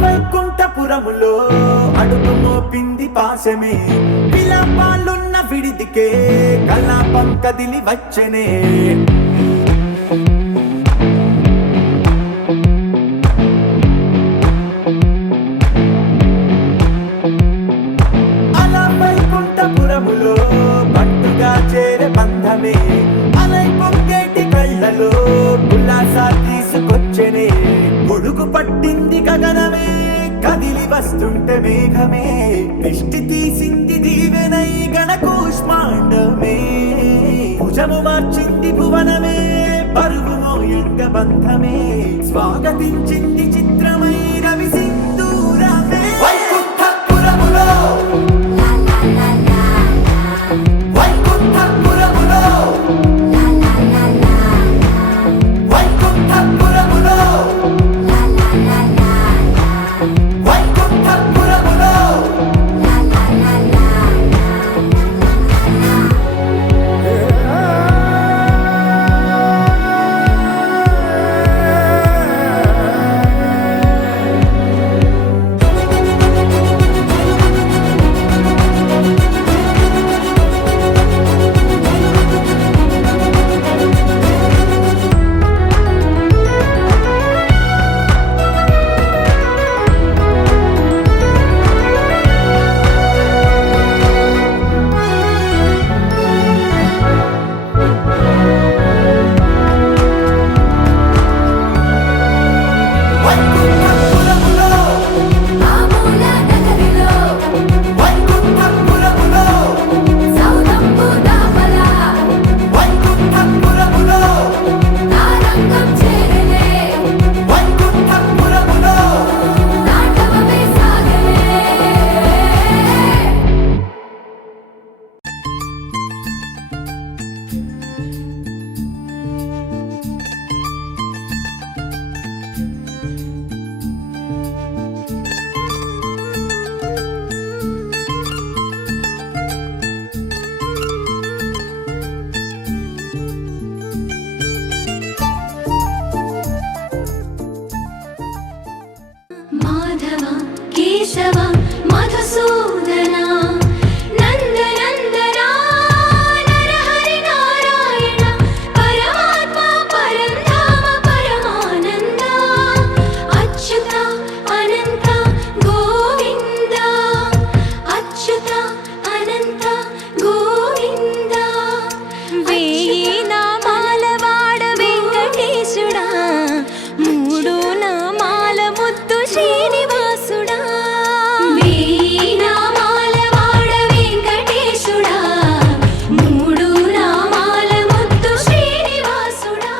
వైకుంఠపురములో అడుగు మోపింది పాశమే విలాపాలున్న విడిదికే కలాపం కదిలి వచ్చనే అలా వైకుంఠపురములో పట్టుగా చేరే బంధమే అలై పొంగేటి కళ్ళలో ఉల్లాసా తీసుకొచ్చనే గొడుగు పట్టింది గగనమే కదిలి వస్తుంటే మేఘమే దృష్టి తీసింది దీవెనై గణకూష్మాండమే భుజము మార్చింది భువనమే పరుగు మోయంగ బంధమే స్వాగతించింది చిత్రమై రవి సింధూరమే వైకుంఠపురములో వైకుంఠపురములో వైకుంఠపురములో వైకుంఠపురములో కేశవ మధుసూదన నందనందన నరహరి నారాయణ పరమాత్మ పరంధామ పరమానంద అచ్యుత అనంత గోవింద అచ్యుత అనంత గోవింద వేయి నామాల వాడ వెంకటేశుడా మూడు నామాల ముద్దు శ్రీనివాసుడా వేయి నామాల వాడ వెంకటేశుడా మూడు నామాల ముద్దు శ్రీనివాసుడా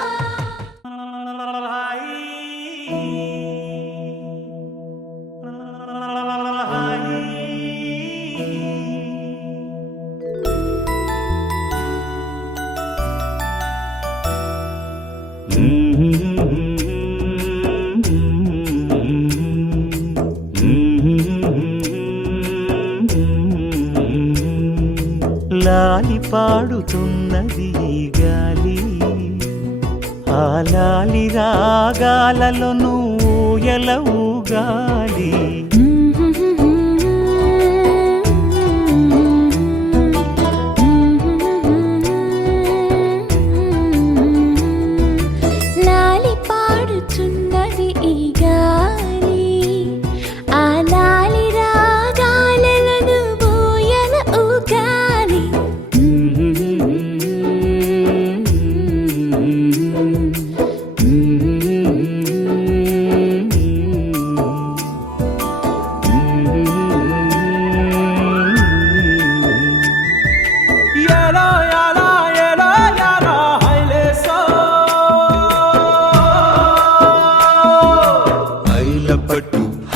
లాలి పాడుతున్నది ఈ గాలి ఆ లాలి రాగాలలో నువ్వు ఎలా ఊగాలి లాలి పాడుచున్నది ఈ గాలి ఆ లాలి రాగాలను బోయన ఊగాలి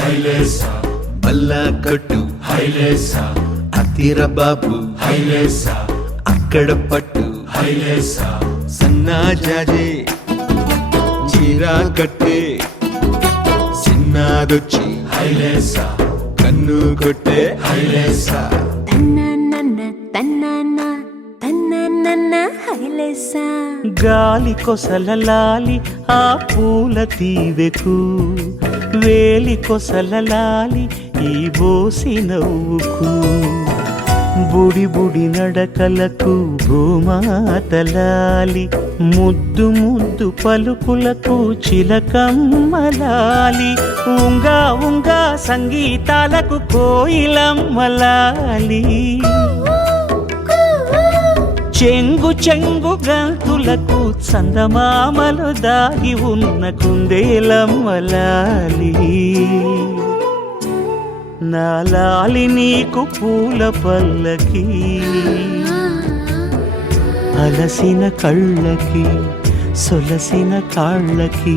హైలేసా బల్లా కొట్టు హైలేసా అతిర బాబు హైలేసా అక్కడ పట్టు హైలేసా సన్నా జాజే చీరా కట్టే చిన్నాదొచ్చి హైలేసా కన్ను కొట్టే హైలేసా తన్నన్న తన్నన్న తన్నన్న హైలేసా గాలి కొసలలాలి ఆ పూల తీవెకు వేలి కొసలలాలి ఈ బోసి నవ్వుకు బుడి బుడి నడకలకు భూమాతలాలి ముద్దు ముద్దు పలుకులకు చిలకమ్మలాలి ఉంగా ఉంగా సంగీతాలకు కోయిలమ్మలాలి చెంగు చెంగు గంతులకు చందమామలు దాగి ఉన్న కుందేలమ్మలాలి నా లాలి నీకు పూల పల్లకి అలసిన కళ్ళకి సొలసిన కాళ్ళకి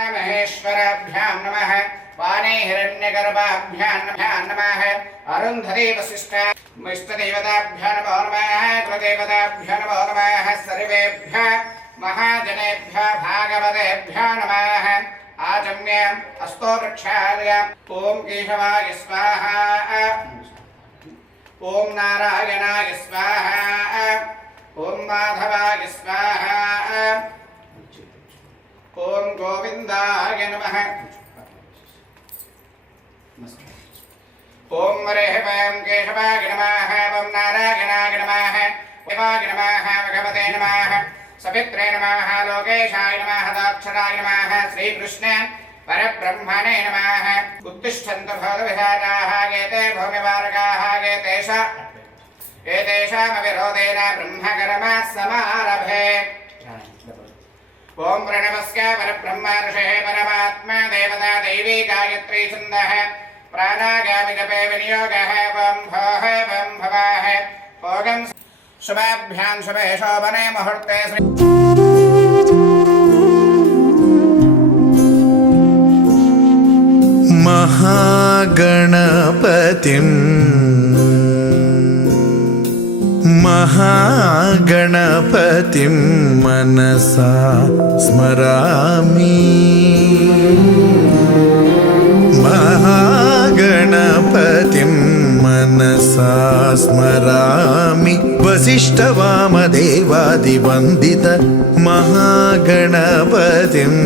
उमामहेश्वराभ्यां नमः वाणी हिरण्यगर्भाभ्यां नमः अरुन्धती वसिष्ठा इष्टदेवताभ्यो नमो नमः कुलदेवताभ्यो नमो नमः सर्वेभ्यः महाजनेभ्यः भागवतेभ्यो नमः आचम्य अस्तो प्रक्षाल्य ॐ केशवाय स्वाहा ॐ नारायणाय स्वाहा ॐ माधवाय स्वाहा ओम गोविंदाय नमः ओम हरेहवं केशवाय नमः ओम नारायणाय नमः देवाय नमः भगवते नमः सवित्रे नमः लोकेशाय नमः दाक्षराय नमः श्रीकृष्ण परब्रह्मणे नमः उत्तिष्ठन्तु भवद्विधाताः एते भूमिवारकाः एतेषामविरोधेन ब्रह्मकर्म समारभे ओम प्रणवस्य परब्रह्म ऋषिः परमात्मा देवता दैवी गायत्री छन्दः प्राणागामि जपे विनियोगः वं भोः वं भवाः भोगं शुभाभ्यां शुभे शोभने मुहूर्ते महागणपतिम् महागणपतिं मनसा स्मरामि महागणपतिं मनसा स्मरामि वसिष्ठवामदेवादिवन्दित महागणपतिम्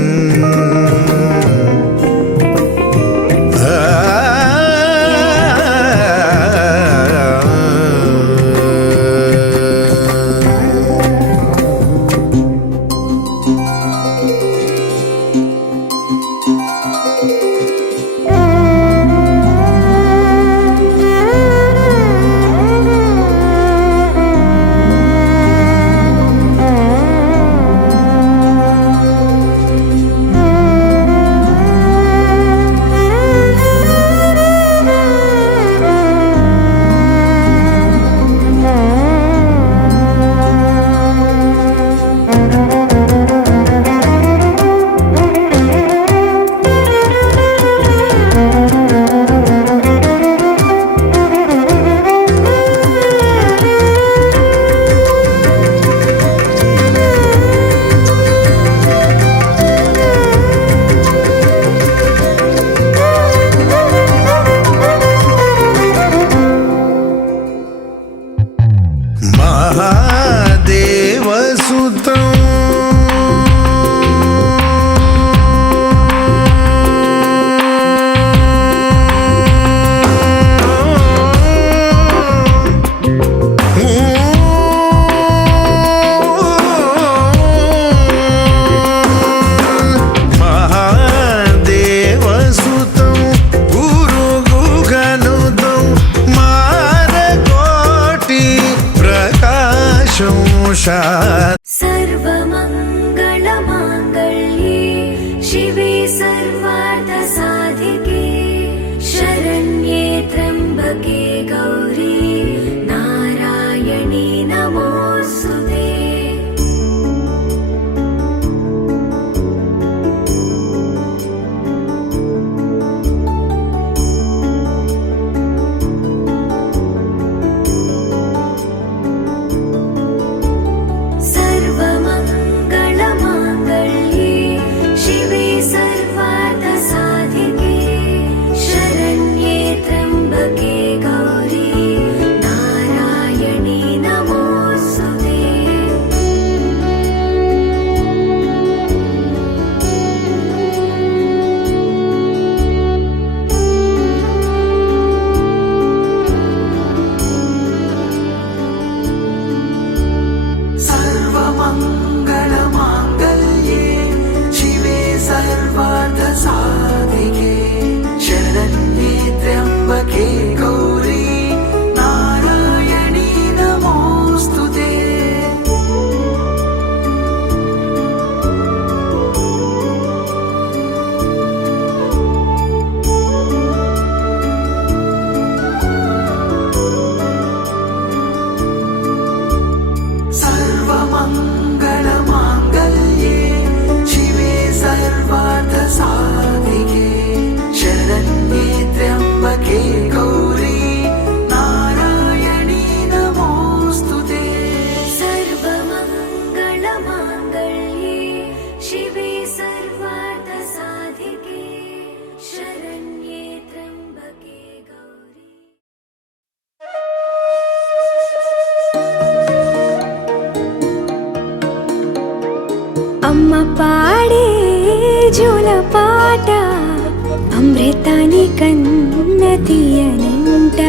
అమృతాని కన్న తీయనంట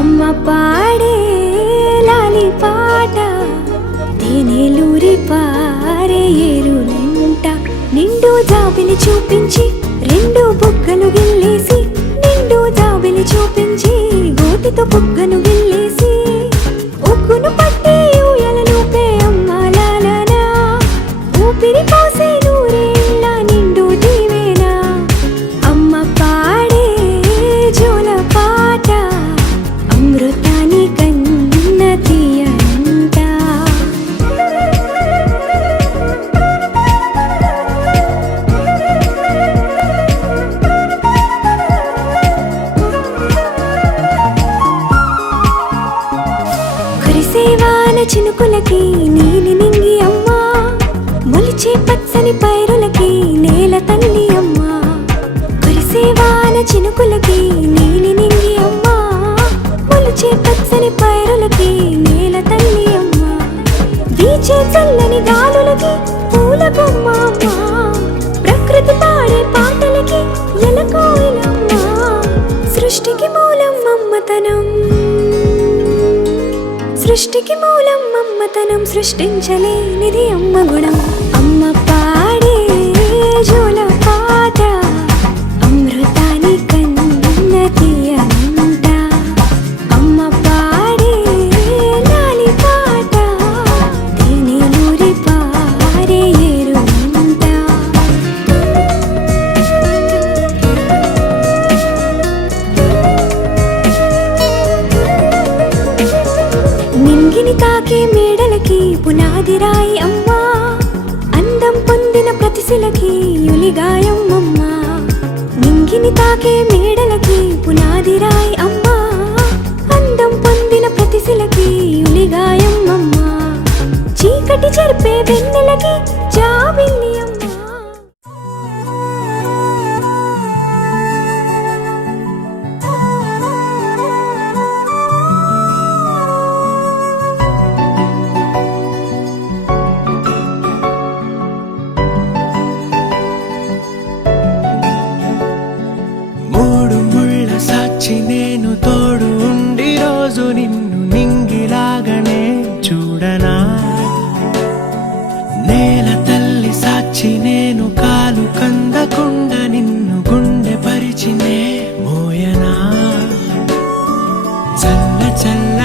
అమ్మ పాడే లాలి పాట తేనెలూరి పారే ఏరులంట నిండు జాబిలి చూపించి రెండు బుగ్గలు గిల్లేసి నిండు జాబిలి చూపించి గోటితో బుగ్గను గిల్లేసి ఉగ్గును పట్టి ఊయలను పే అమ్మాలాలనా ఊపిరి పోసే నూరేళ్ళ నిండు దీవేనా అమ్మ పాడే జోల పాట అమృతాని కన్న తీయనంట కురిసేవాన చినుకులకి నీలి నింగి అమ్మా మొలిచే పచ్చని పైరులకి నేల తల్లి అమ్మా కురిసేవాన చినుకులకి నీలి నింగి అమ్మా మొలిచే పచ్చని పైరులకి నేల తల్లి అమ్మా వీచే చల్లని గాలులకి పూల బొమ్మ అమ్మా ప్రకృతి పాడే పాటలకి ఎలకోయిలమ్మా సృష్టికి మూలం అమ్మతనం సృష్టికి మూలం అమ్మతనం సృష్టించలేనిది అమ్మ గుణం అమ్మ పాడే జోల పాట అమృతాని కన్న తీయనంట అమ్మ పాడే లాలి పాట తేనెలూరి పారే ఏరులంట నింగిని తాకే మేడలకి పునాది రాయి అమ్మా అందం పొందిన ప్రతిశిలకి యులిగాయం అమ్మా నింగిని తాకే మేడలకి పునాది రాయి అమ్మా అందం పొందిన ప్రతిశిలకి యులిగాయం అమ్మా చీకటి చెరిపే వెన్నెలకి జాబిల్లి అమ్మా మూడు ముళ్ళ సాక్షి నేను తోడు ఉండి రోజు నిన్ను నింగిలాగనే చూడనా నేల తల్లి సాక్షి నేను కాలు కందకుండా నిన్ను గుండె పరిచినే మోయనా చల్ల చల్ల